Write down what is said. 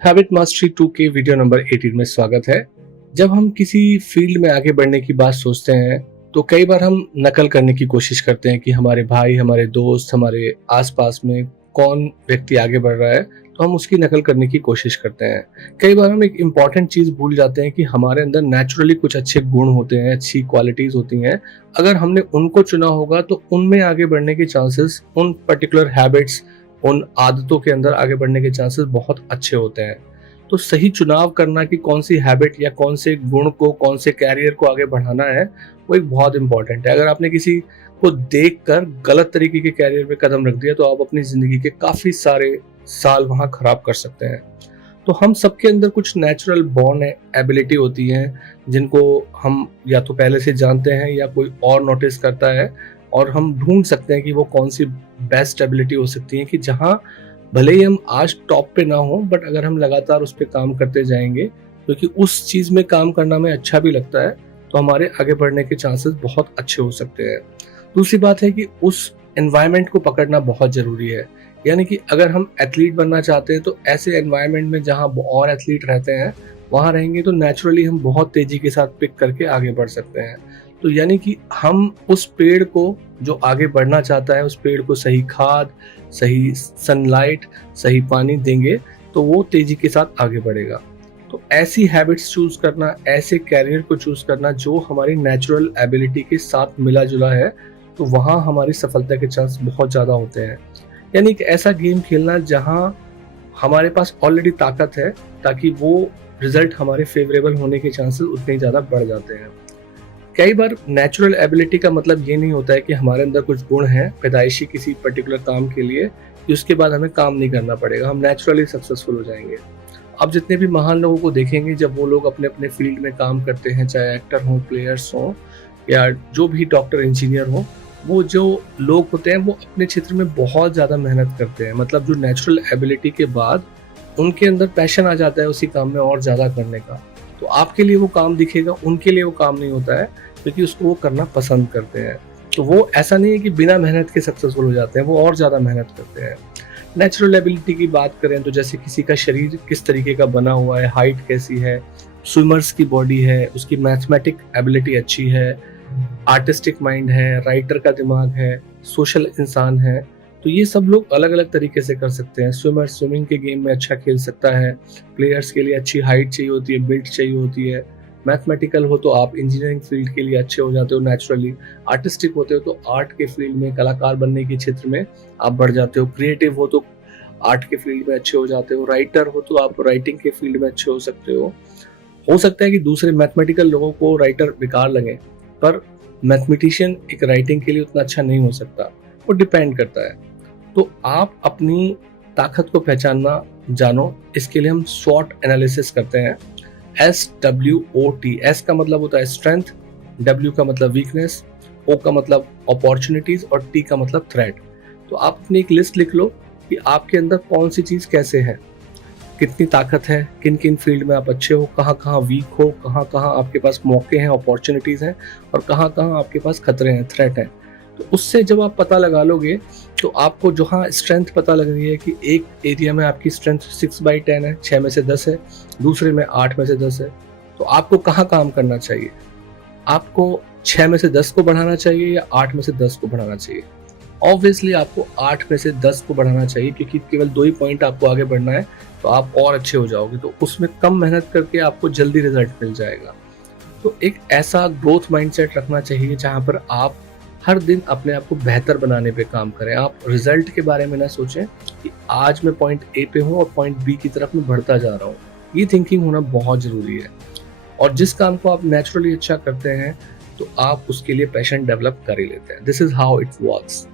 Habit mastery 2 के video number 18 में स्वागत है। जब हम किसी फील्ड में आगे बढ़ने की बात सोचते हैं तो कई बार हम नकल करने की कोशिश करते हैं कि हमारे भाई, हमारे दोस्त, हमारे आसपास में कौन व्यक्ति आगे बढ़ रहा है तो हम उसकी नकल करने की कोशिश करते हैं। कई बार हम एक इम्पॉर्टेंट चीज़ भूल जाते हैं कि हमारे अंदर नेचुरली कुछ अच्छे गुण होते हैं, अच्छी क्वालिटीज़ होती हैं। अगर हमने उनको चुना होगा तो उनमें आगे बढ़ने के चांसेस, उन पर्टिकुलर हैबिट्स, उन आदतों के अंदर आगे बढ़ने के चांसेस बहुत अच्छे होते हैं। तो सही चुनाव करना कि कौन सी हैबिट या कौन से गुण को, कौन से कैरियर को आगे बढ़ाना है, वो एक बहुत इंपॉर्टेंट है। अगर आपने किसी को देखकर गलत तरीके के कैरियर पे कदम रख दिया तो आप अपनी जिंदगी के काफी सारे साल वहां खराब कर सकते हैं। तो हम सबके अंदर कुछ नेचुरल बॉर्न एबिलिटी होती हैं जिनको हम या तो पहले से जानते हैं या कोई और नोटिस करता है, और हम ढूंढ सकते हैं कि वो कौन सी बेस्ट एबिलिटी हो सकती है कि जहां भले ही हम आज टॉप पे ना हो, बट अगर हम लगातार उस पर काम करते जाएंगे, क्योंकि उस चीज में काम करना हमें अच्छा भी लगता है, तो हमारे आगे बढ़ने के चांसेस बहुत अच्छे हो सकते हैं। दूसरी बात है कि उस एनवायरनमेंट को पकड़ना बहुत जरूरी है। यानी कि अगर हम एथलीट बनना चाहते हैं तो ऐसे एनवायरनमेंट में जहाँ और एथलीट रहते हैं वहां रहेंगे तो नेचुरली हम बहुत तेजी के साथ पिक करके आगे बढ़ सकते हैं। तो यानी कि हम उस पेड़ को, जो आगे बढ़ना चाहता है, उस पेड़ को सही खाद, सही सनलाइट, सही पानी देंगे तो वो तेजी के साथ आगे बढ़ेगा। तो ऐसी हैबिट्स चूज करना, ऐसे कैरियर को चूज करना जो हमारी नेचुरल एबिलिटी के साथ मिला जुला है, तो वहाँ हमारी सफलता के चांस बहुत ज़्यादा होते हैं। यानी एक ऐसा गेम खेलना जहाँ हमारे पास ऑलरेडी ताकत है, ताकि वो रिजल्ट हमारे फेवरेबल होने के चांसेस उतने ही ज़्यादा बढ़ जाते हैं। कई बार नेचुरल एबिलिटी का मतलब ये नहीं होता है कि हमारे अंदर कुछ गुण हैं पैदाइशी किसी पर्टिकुलर काम के लिए कि उसके बाद हमें काम नहीं करना पड़ेगा, हम नेचुरली सक्सेसफुल हो जाएंगे। आप जितने भी महान लोगों को देखेंगे, जब वो लोग अपने अपने फील्ड में काम करते हैं, चाहे एक्टर हों, प्लेयर्स हों, या जो भी डॉक्टर, इंजीनियर हो, वो जो लोग होते हैं वो अपने क्षेत्र में बहुत ज़्यादा मेहनत करते हैं। मतलब जो नेचुरल एबिलिटी के बाद उनके अंदर पैशन आ जाता है उसी काम में और ज़्यादा करने का। तो आपके लिए वो काम दिखेगा, उनके लिए वो काम नहीं होता है, क्योंकि उसको वो करना पसंद करते हैं। तो वो ऐसा नहीं है कि बिना मेहनत के सक्सेसफुल हो जाते हैं, वो और ज़्यादा मेहनत करते हैं। नेचुरल एबिलिटी की बात करें तो जैसे किसी का शरीर किस तरीके का बना हुआ है, हाइट कैसी है, स्विमर्स की बॉडी है, उसकी मैथमेटिक एबिलिटी अच्छी है, आर्टिस्टिक माइंड है, राइटर का दिमाग है, सोशल इंसान है, तो ये सब लोग अलग अलग तरीके से कर सकते हैं। स्विमर स्विमिंग के गेम में अच्छा खेल सकता है, प्लेयर्स के लिए अच्छी हाइट चाहिए होती है, बिल्ड चाहिए होती है। मैथमेटिकल हो तो आप इंजीनियरिंग फील्ड के लिए अच्छे हो जाते हो नेचुरली। आर्टिस्टिक होते हो तो आर्ट के फील्ड में, कलाकार बनने के क्षेत्र में आप बढ़ जाते हो। क्रिएटिव हो तो आर्ट के फील्ड में अच्छे हो जाते हो। राइटर हो तो आप राइटिंग के फील्ड में अच्छे हो सकते हो सकता है कि दूसरे मैथमेटिकल लोगों को राइटर बेकार लगे, पर मैथमेटिशियन एक राइटिंग के लिए उतना अच्छा नहीं हो सकता, वो डिपेंड करता है। तो आप अपनी ताकत को पहचानना जानो, इसके लिए हम स्वॉट एनालिसिस करते हैं। SWOT, S का मतलब होता है स्ट्रेंथ, W का मतलब वीकनेस, O का मतलब अपॉर्चुनिटीज और T का मतलब थ्रेट। तो आप अपनी एक लिस्ट लिख लो कि आपके अंदर कौन सी चीज कैसे है, कितनी ताकत है, किन किन फील्ड में आप अच्छे हो, कहाँ कहाँ वीक हो, कहाँ कहाँ आपके पास मौके हैं, अपॉर्चुनिटीज हैं, और कहाँ कहाँ आपके पास खतरे हैं, थ्रेट हैं। तो उससे जब आप पता लगा लोगे तो आपको जहाँ स्ट्रेंथ पता लग रही है कि एक एरिया में आपकी स्ट्रेंथ 6/10 है, 6 में से 10 है, दूसरे में 8 में से 10 है, तो आपको कहाँ काम करना चाहिए? आपको 6 में से 10 को बढ़ाना चाहिए या 8 में से 10 को बढ़ाना चाहिए? ऑब्वियसली आपको 8 में से 10 को बढ़ाना चाहिए, क्योंकि केवल 2 ही पॉइंट आपको आगे बढ़ना है, तो आप और अच्छे हो जाओगे। तो उसमें कम मेहनत करके आपको जल्दी रिजल्ट मिल जाएगा। तो एक ऐसा ग्रोथ माइंडसेट रखना चाहिए जहां पर आप हर दिन अपने आप को बेहतर बनाने पे काम करें। आप रिजल्ट के बारे में ना सोचें कि आज मैं पॉइंट ए पे हूँ और पॉइंट बी की तरफ मैं बढ़ता जा रहा हूँ। ये थिंकिंग होना बहुत जरूरी है। और जिस काम को आप नेचुरली अच्छा करते हैं तो आप उसके लिए पैशन डेवलप कर ही लेते हैं। This is how it works.